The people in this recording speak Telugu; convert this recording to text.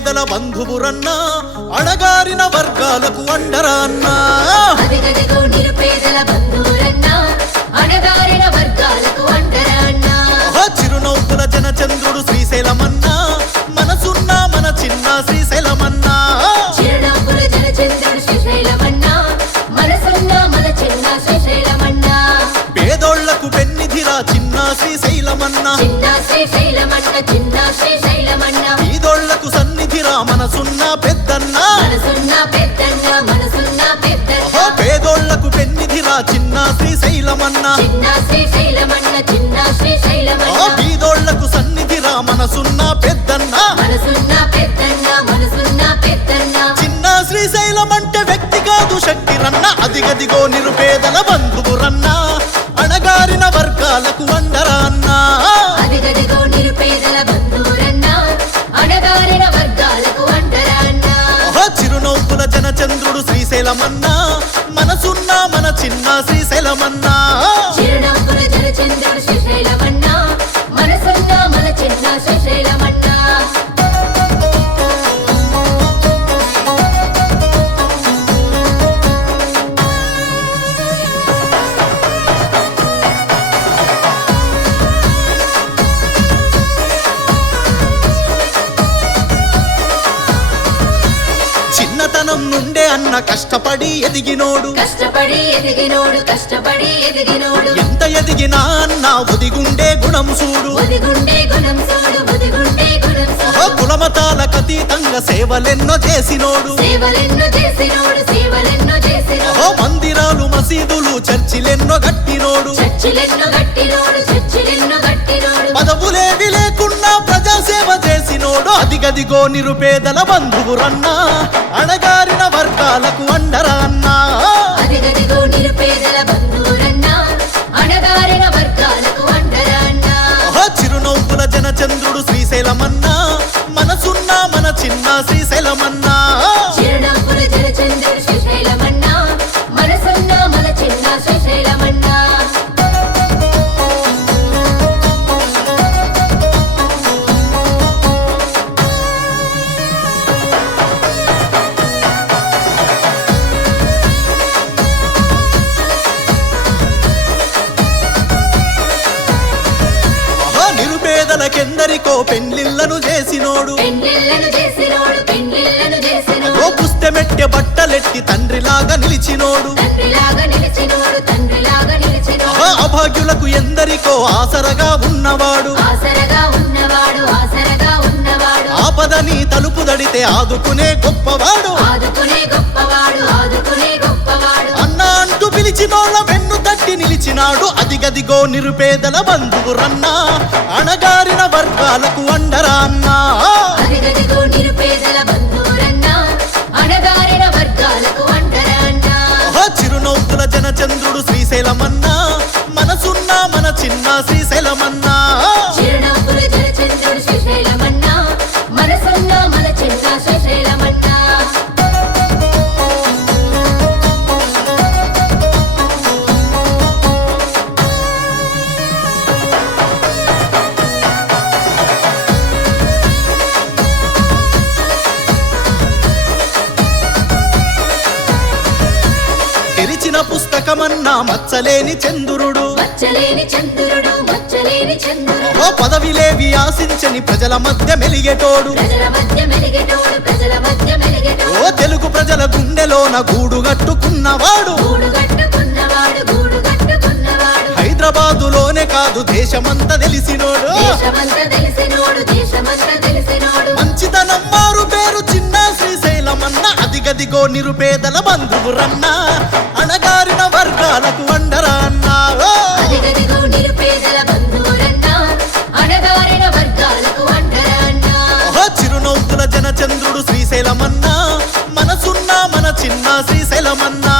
నిరుపేదల బంధువురన్నా అణగారిన వర్గాలకు అండరా అన్నా అదిగదిగో నిరుపేదల బంధువురన్నా అణగారిన వర్గాలకు అండరా అన్నా చిరునవ్వుల జనచంద్రుడు శ్రీశైలమన్నా మనసున్న మన చిన్న శ్రీశైలమన్నా చిరునవ్వుల జనచంద్రుడు శ్రీశైలమన్నా మనసున్న మన చిన్న శ్రీశైలమన్నా పేదోళ్లకు పెన్నిధిరా చిన్న శ్రీశైలమన్నా చిన్న శ్రీశైలమన్న చిన్న శ్రీశైలమన్నా ఈదోళ్లకు సన్నిధిరా మనసున్న పెద్దన్నా మనసున్న పెద్దన్న మనసున్న పెద్దన్న పేదోళ్లకు పెన్నిధిరా చిన్న శ్రీశైలమన్నా చిన్న శ్రీశైలమన్న చిన్న శ్రీశైలమన్నా బీదోళ్లకు సన్నిధిరా మనసున్న పెద్దన్నా మనసున్న పెద్దన్న మనసున్న పెద్దన్న చిన్న శ్రీశైలం అంటే వ్యక్తి కాదు శక్తి రన్న అదిగదిగో నిరుపేదల బంధువురన్నా అణగారిన వర్గాలకు అండరా అన్నా అదిగదిగో నిరుపేదల బంధువురన్నా అణగారిన వర్గాలకు అండరా అన్నా చిరునవ్వుల జనచంద్రుడు శ్రీశైలమన్నా మనసున్న మన చిన్న శ్రీశైలమన్నా చిరునవ్వుల జనచంద్రుడు శ్రీశైలమన్నా మనసున్న మన చిన్న శ్రీశైలమన్నా చిన్నతనం నుండే అన్న కష్టపడి ఎదిగినోడు కష్టపడి ఎదిగినోడు ఎంత ఎదిగినా అన్న ఒదిగుండే గుణం చూడు ఒదిగుండే గుణం చూడు ఒదిగుండే గుణం చూడు కులమతాలకు అతీతంగా సేవలెన్నో చేసినోడు సేవలెన్నో చేసినోడు సేవలెన్నో చేసినోడు మందిరాలు మసీదులు చర్చిలెన్నో గట్టినోడు చర్చిలెన్నో గట్టినోడు చర్చిలెన్నో గట్టినోడు పదవులేవి లేకున్నా ప్రజాసేవ చేసినోడు అదిగదిగో నిరుపేదల బంధువురన్నా అణగారిన వర్గాలకు అండరా అన్నా అదిగదిగో నిరుపేదల బంధువురన్నా అణగారిన వర్గాలకు అండరా అన్నా చిరునవ్వుల జనచంద్రుడు శ్రీశైలమన్నా మనసున్న మన చిన్న శ్రీశైలమన్నా చిరునవ్వుల జనచంద్రుడు శ్రీశైలమన్నా మనసున్న మన చిన్న శ్రీశైలమన్నా నిరుపేదలకెందరికో పెళ్లిళ్లను చేసినోడు పెళ్లిళ్లను చేసినోడు పెళ్లిళ్లను చేసినోడు పుస్తమెట్టె బట్టలెట్టి తండ్రిలాగా నిలిచినోడు తండ్రిలాగా నిలిచినోడు తండ్రిలాగా నిలిచినోడు అభాగ్యులకు ఎందరికో ఆసరగా ఉన్నవాడు ఆసరగా ఉన్నవాడు ఆసరగా ఉన్నవాడు ఆపదని తలుపు దడితే ఆదుకునే గొప్పవాడు ఆదుకునే గొప్పవాడు ఆదుకునే గొప్పవాడు అన్న అంటూ పిలిచినోళ్ళ వెన్ను తట్టి నిలిచినాడు అదిగదిగో నిరుపేదల బంధువురన్నా అణగారిన వర్గాలకు అండరా అన్నా అదిగదిగో నిరుపేదల బంధువురన్నా అణగారిన వర్గాలకు అండరా అన్నా చిరునవ్వుల జనచంద్రుడు శ్రీశైలమన్నా మనసున్న మన చిన్న శ్రీశైలమన్నా చిరునవ్వుల జనచంద్రుడు శ్రీశైలమన్నా మనసున్న మన చిన్న శ్రీశైలమన్నా తెరిచిన పుస్తకమన్నా మచ్చలేని చంద్రుడు మచ్చలేని చంద్రుడు మచ్చలేని చంద్రుడు పదవిలేవి ఆశించని ప్రజల మధ్య మెలిగేటోడు ప్రజల మధ్య మెలిగేటోడు ప్రజల మధ్య మెలిగేటోడు తెలుగు ప్రజల గుండెలోన గూడు కట్టుకున్నవాడు గూడు కట్టుకున్నవాడు గూడు కట్టుకున్నవాడు హైదరాబాదులోనే కాదు దేశమంతా తెలిసినోడు దేశమంతా తెలిసినోడు దేశమంతా తెలిసినోడు మంచితనం మారు పేరు చిన్న శ్రీశైలమన్న అదిగదిగో నిరుపేదల బంధువురన్నా అణగారిన వర్గాలకు అండరా అన్నా అదిగదిగో నిరుపేదల బంధువురన్నా అణగారిన వర్గాలకు అండరా అన్నా చిరునవ్వుల జనచంద్రుడు శ్రీశైలమన్నా మనసున్న మన చిన్న శ్రీశైలమన్నా